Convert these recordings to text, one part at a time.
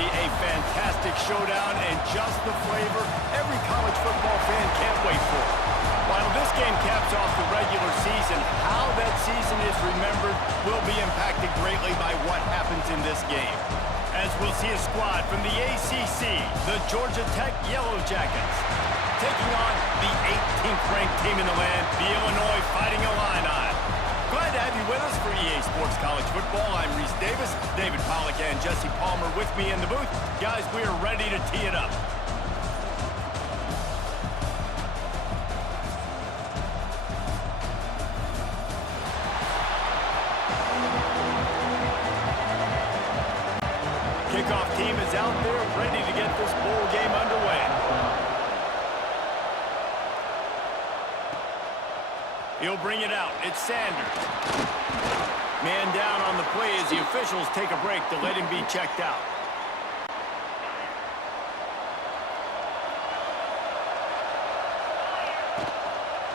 be a fantastic showdown and just the flavor every college football fan can't wait for. While this game caps off the regular season, how that season is remembered will be impacted greatly by what happens in this game. As we'll see a squad from the ACC, the Georgia Tech Yellow Jackets, taking on the 18th ranked team in the land, the Illinois Fighting Illini. Glad to have you with us for EA Sports College Football. I'm Reese Davis, David Pollack and Jesse Palmer with me in the booth. Guys, we are ready to tee it up. Kickoff team is out there ready to get this bowl game underway. He'll bring it out. It's Sanders. Man down on the play as the officials take a break to let him be checked out.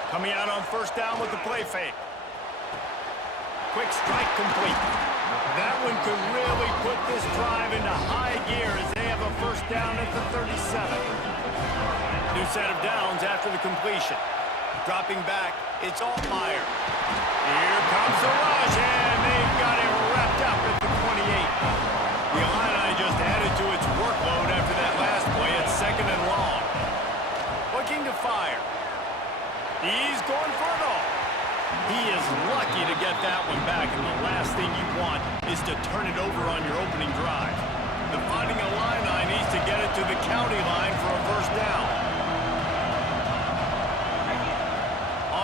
Coming out on first down with the play fake. Quick strike complete. That one could really put this drive into high gear as they have a first down at the 37. New set of downs after the completion. Dropping back, it's Altmaier. Here comes the rush, and they've got him wrapped up at the 28. The Illini just added to its workload after that last play at second and long. Looking to fire. He's going for it all. He is lucky to get that one back, and the last thing you want is to turn it over on your opening drive. The Fighting Illini needs to get it to the county line for a first down.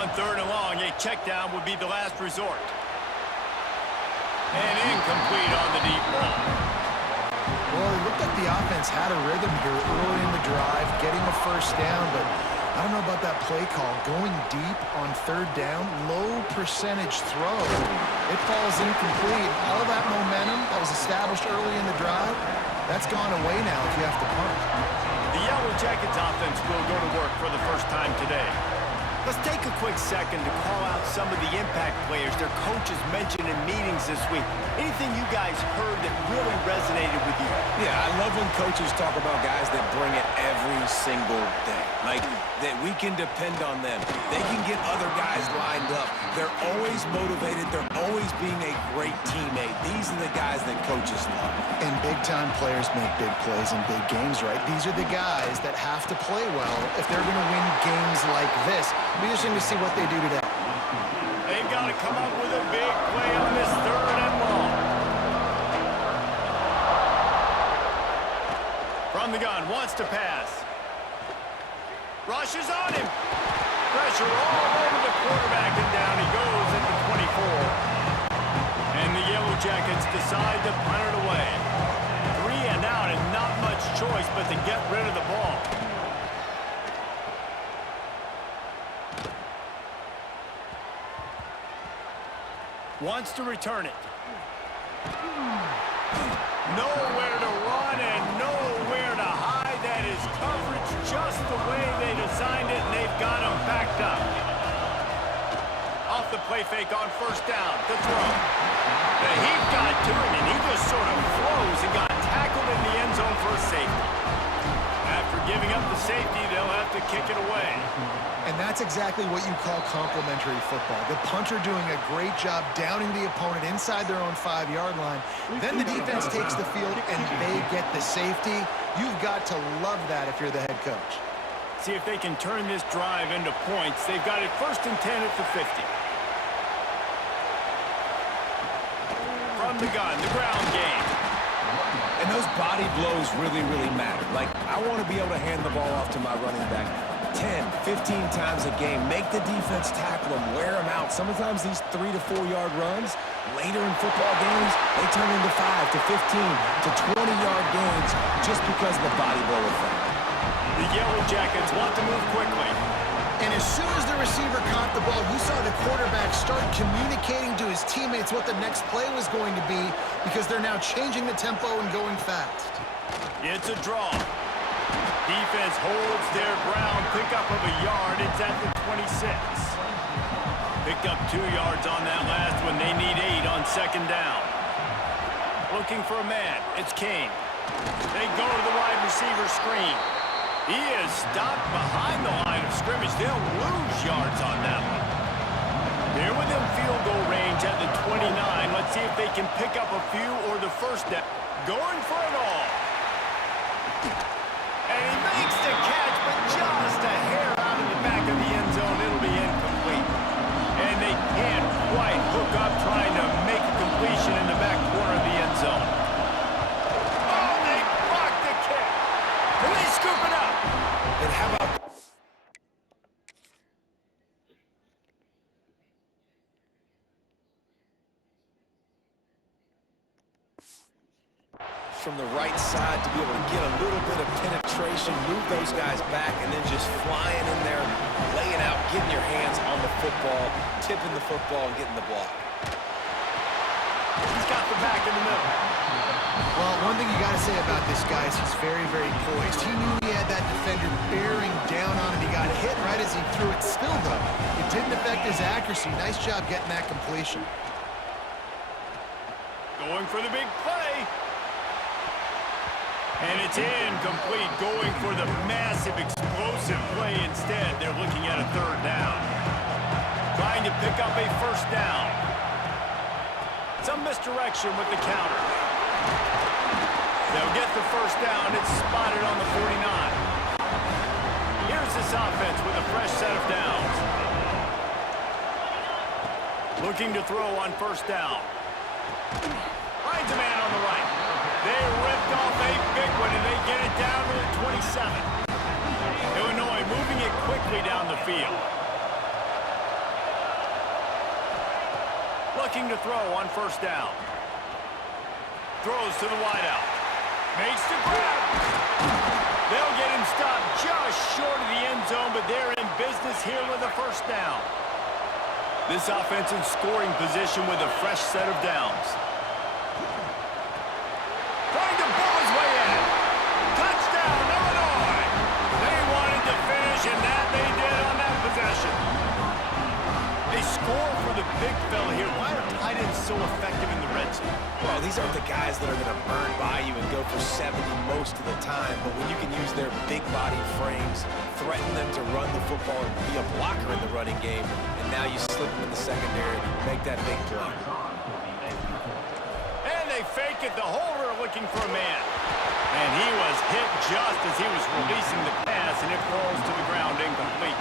On third and long, a check down would be the last resort. And incomplete on the deep ball. Well, it looked like the offense had a rhythm here early in the drive, getting a first down, but I don't know about that play call. Going deep on third down, low percentage throw. It falls incomplete. All that momentum that was established early in the drive, that's gone away now if you have to punt. The Yellow Jackets offense will go to work for the first time today. Let's take a quick second to call out some of the impact players their coaches mentioned in meetings this week. Anything you guys heard that really resonated with you? Yeah, I love when coaches talk about guys that bring it every single day. Like, that we can depend on them. They can get other guys lined up. They're always motivated. They're always being a great teammate. These are the guys that coaches love. And big-time players make big plays in big games, right? These are the guys that have to play well if they're going to win games like this. It'll be interesting to see what they do today. They've got to come up with a big play on this third and long. From the gun, wants to pass. Rushes on him. Pressure all over the quarterback, and down he goes at the 24. And the Yellow Jackets decide to punt it away. 3 and out, and not much choice but to get rid of the ball. Wants to return it. Nowhere to run and nowhere to hide. That is coverage just the way they designed it, and they've got him backed up. Off the play fake on first down. The throw. The heat got to him, and he just sort of froze and got tackled in the end zone for a safety. After giving up the safety, they'll have to kick it away. And that's exactly what you call complementary football. The punter doing a great job downing the opponent inside their own 5-yard line. Then the defense takes the field and they get the safety. You've got to love that if you're the head coach. See if they can turn this drive into points. They've got it first and 10 at the 50. From the gun, the ground game. And those body blows really, really matter. Like, I want to be able to hand the ball off to my running back 10, 15 times a game. Make the defense tackle them, wear them out. Sometimes these 3 to 4 yard runs, later in football games, they turn into 5 to 15 to 20-yard gains just because of the body blow effect. The Yellow Jackets want to move quickly. And as soon as the receiver caught the ball, you saw the quarterback start communicating to his teammates what the next play was going to be because they're now changing the tempo and going fast. It's a draw. Defense holds their ground. Pickup of a yard. It's at the 26. Picked up 2 yards on that last one. They need 8 on second down. Looking for a man. It's Kane. They go to the wide receiver screen. He is stopped behind the line of scrimmage. They'll lose yards on that one. They're within field goal range at the 29. Let's see if they can pick up a few or the first down. Going for it all. And he makes the catch, but just a hair out of the back of the end zone. It'll be incomplete. And they can't quite hook up trying to make a completion in the back corner of the end zone. Oh, they blocked the kick. And they scoop it up. And how about from the right side to be able to get a little bit of penetration, move those guys back, and then just flying in there, laying out, getting your hands on the football, tipping the football, and getting the block. He's got the back in the middle. Well, one thing you got to say about this guy is he's very, very poised. He knew he had that defender bearing down on him. He got hit right as he threw it. Still, though, it didn't affect his accuracy. Nice job getting that completion. Going for the big play. And it's incomplete, going for the massive, explosive play instead. They're looking at a third down. Trying to pick up a first down. Some misdirection with the counter. They'll get the first down. It's spotted on the 49. Here's this offense with a fresh set of downs. Looking to throw on first down. Finds a man on the right. They ripped off a big one, and they get it down to the 27. Illinois moving it quickly down the field. Looking to throw on first down. Throws to the wideout. Makes the grab. They'll get him stopped just short of the end zone, but they're in business here with a first down. This offense in scoring position with a fresh set of downs. Trying to pull his way in. Touchdown, Illinois. They wanted to finish, and that they did on that possession. They score for the big fella here. Why are tight ends so effective in the red zone? Well, these aren't the guys that are going to burn by you and go for 70 most of the time, but when you can use their big body frames, threaten them to run the football and be a blocker in the running game, and now you slip them in the secondary, make that big play. And they fake it. The holder looking for a man. And he was hit just as he was releasing the pass, and it falls to the ground incomplete.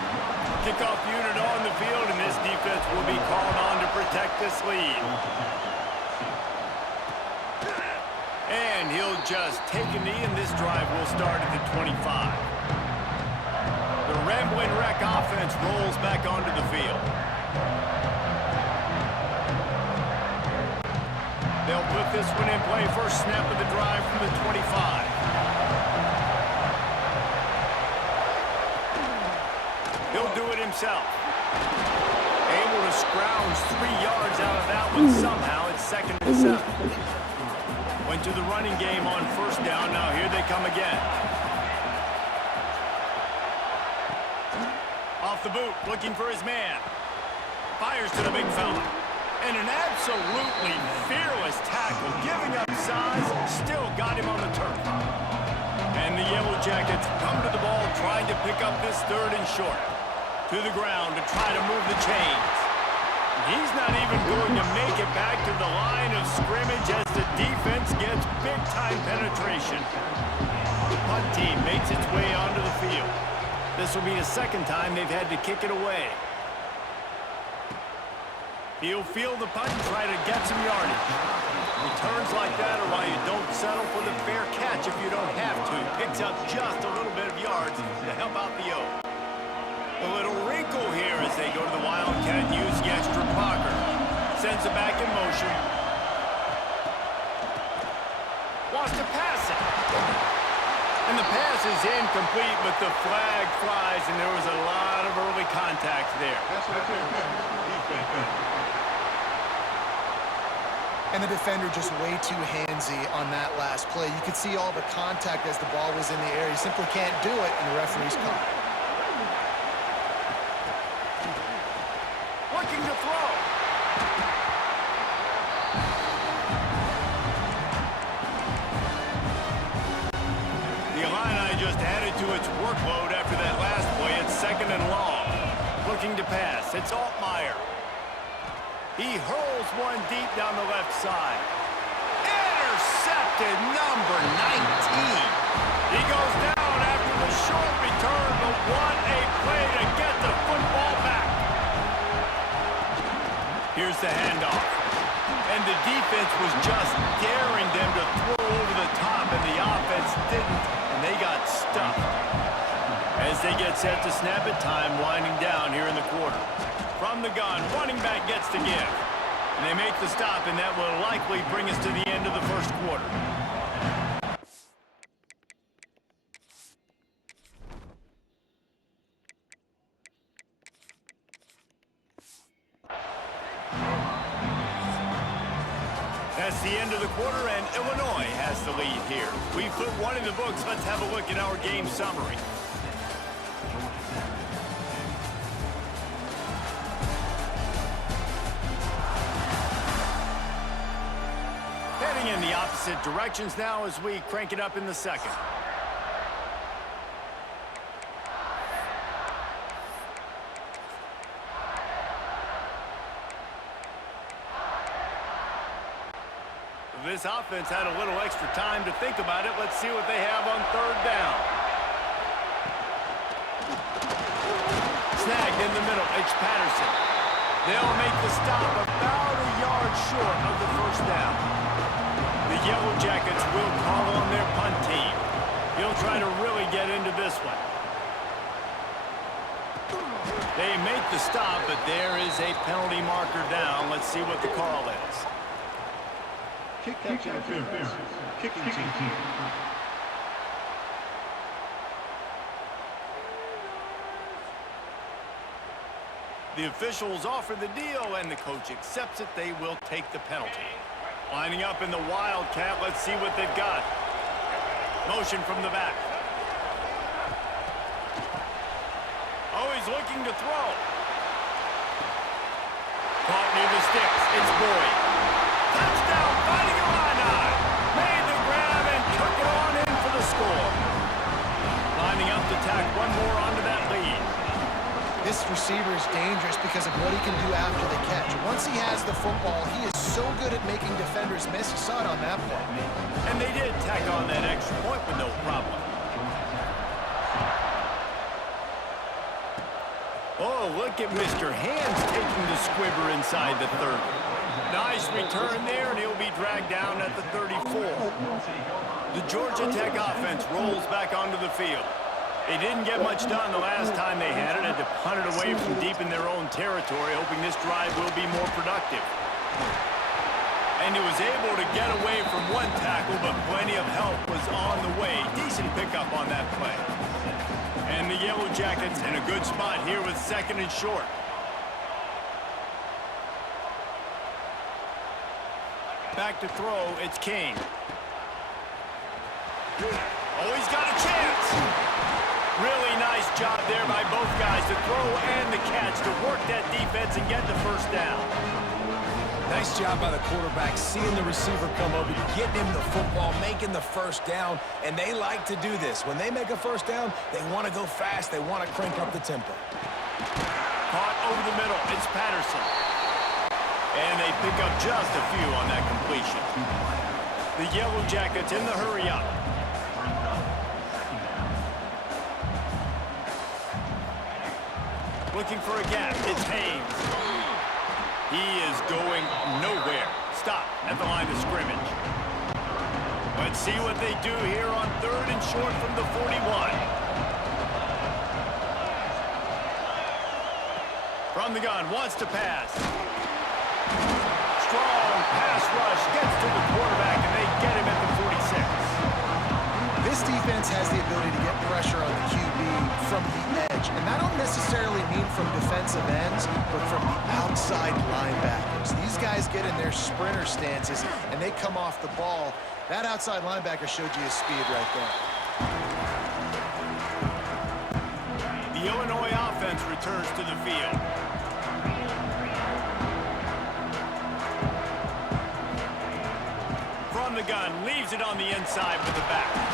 Kickoff unit on the field, and this defense will be called on to protect this lead. And he'll just take a knee, and this drive will start at the 25. The Ramblin' Wreck offense rolls back onto the field. They'll put this one in play. First snap of the drive from the 25. He'll do it himself. Able to scrounge 3 yards out of that one somehow. It's 2nd and 7. Went to the running game on first down. Now here they come again. Off the boot, looking for his man. Fires to the big fella. And an absolutely fearless tackle, giving up size, still got him on the turf. And the Yellow Jackets come to the ball, trying to pick up this 3rd and short. To the ground to try to move the chains. He's not even going to make it back to the line of scrimmage as the defense gets big-time penetration. The punt team makes its way onto the field. This will be the 2nd time they've had to kick it away. He'll field the punt and try to get some yardage. Returns like that are why you don't settle for the fair catch if you don't have to. Picks up just a little bit of yards to help out the O. A little wrinkle here as they go to the Wildcat and use the extra blocker. Sends it back in motion. Wants to pass it. And the pass is incomplete, but the flag flies, and there was a lot of early contact there. And the defender just way too handsy on that last play. You could see all the contact as the ball was in the air. You simply can't do it, and the referee's caught. Looking to throw. just added to its workload after that last play. It's 2nd and long. Looking to pass. It's Altmaier. He hurls one deep down the left side. Intercepted, number 19. He goes down after the short return, but what a play to get the football back. Here's the handoff. And the defense was just daring them to throw over the top, and the offense didn't, and they got stuffed. As they get set to snap it, time winding down here in the quarter. From the gun, running back gets to give. And they make the stop, and that will likely bring us to the end of the first quarter. That's the end of the quarter, and Illinois has the lead here. We've put one in the books. Let's have a look at our game summary. Heading in the opposite directions now as we crank it up in the second. This offense had a little extra time to think about it. Let's see what they have on 3rd down. Snagged in the middle. It's Patterson. They'll make the stop about a yard short of the 1st down. The Yellow Jackets will call on their punt team. He'll try to really get into this one. They make the stop, but there is a penalty marker down. Let's see what the call is. Kick interference. Kicking team. The officials offer the deal, and the coach accepts it. They will take the penalty. Lining up in the Wildcat. Let's see what they've got. Motion from the back. Oh, he's looking to throw. Caught near the sticks. It's Boyd. Touchdown, fighting Illini. Made the grab and took it on in for the score. Lining up to tack one more onto that lead. This receiver is dangerous because of what he can do after the catch. Once he has the football, he is so good at making defenders miss. You saw it on that play. And they did tack on that extra point with no problem. Oh, look at Mr. Hands taking the squibber inside the 30. Nice return there, and he'll be dragged down at the 34. The Georgia Tech offense rolls back onto the field. They didn't get much done the last time they had it, had to punt it away from deep in their own territory, hoping this drive will be more productive. And he was able to get away from one tackle, but plenty of help was on the way. Decent pickup on that play. And the Yellow Jackets in a good spot here with 2nd and short. Back to throw, it's King. Oh, he's got a chance. Really nice job there by both guys to throw and the catch to work that defense and get the 1st down. Nice job by the quarterback, seeing the receiver come over, getting him the football, making the 1st down, and they like to do this. When they make a 1st down, they want to go fast, they want to crank up the tempo. Caught over the middle, it's Patterson. And they pick up just a few on that completion. The Yellow Jackets in the hurry up. Looking for a gap, it's Haynes. He is going nowhere. Stop at the line of scrimmage. Let's see what they do here on 3rd and short from the 41. From the gun, wants to pass. Strong pass rush, gets to the quarterback, and they get him at the 46. This defense has the ability to get pressure on the QB from the edge. And I don't necessarily mean from defensive ends, but from the outside linebackers. These guys get in their sprinter stances, and they come off the ball. That outside linebacker showed you his speed right there. The Illinois offense returns to the field. From the gun, leaves it on the inside with the back.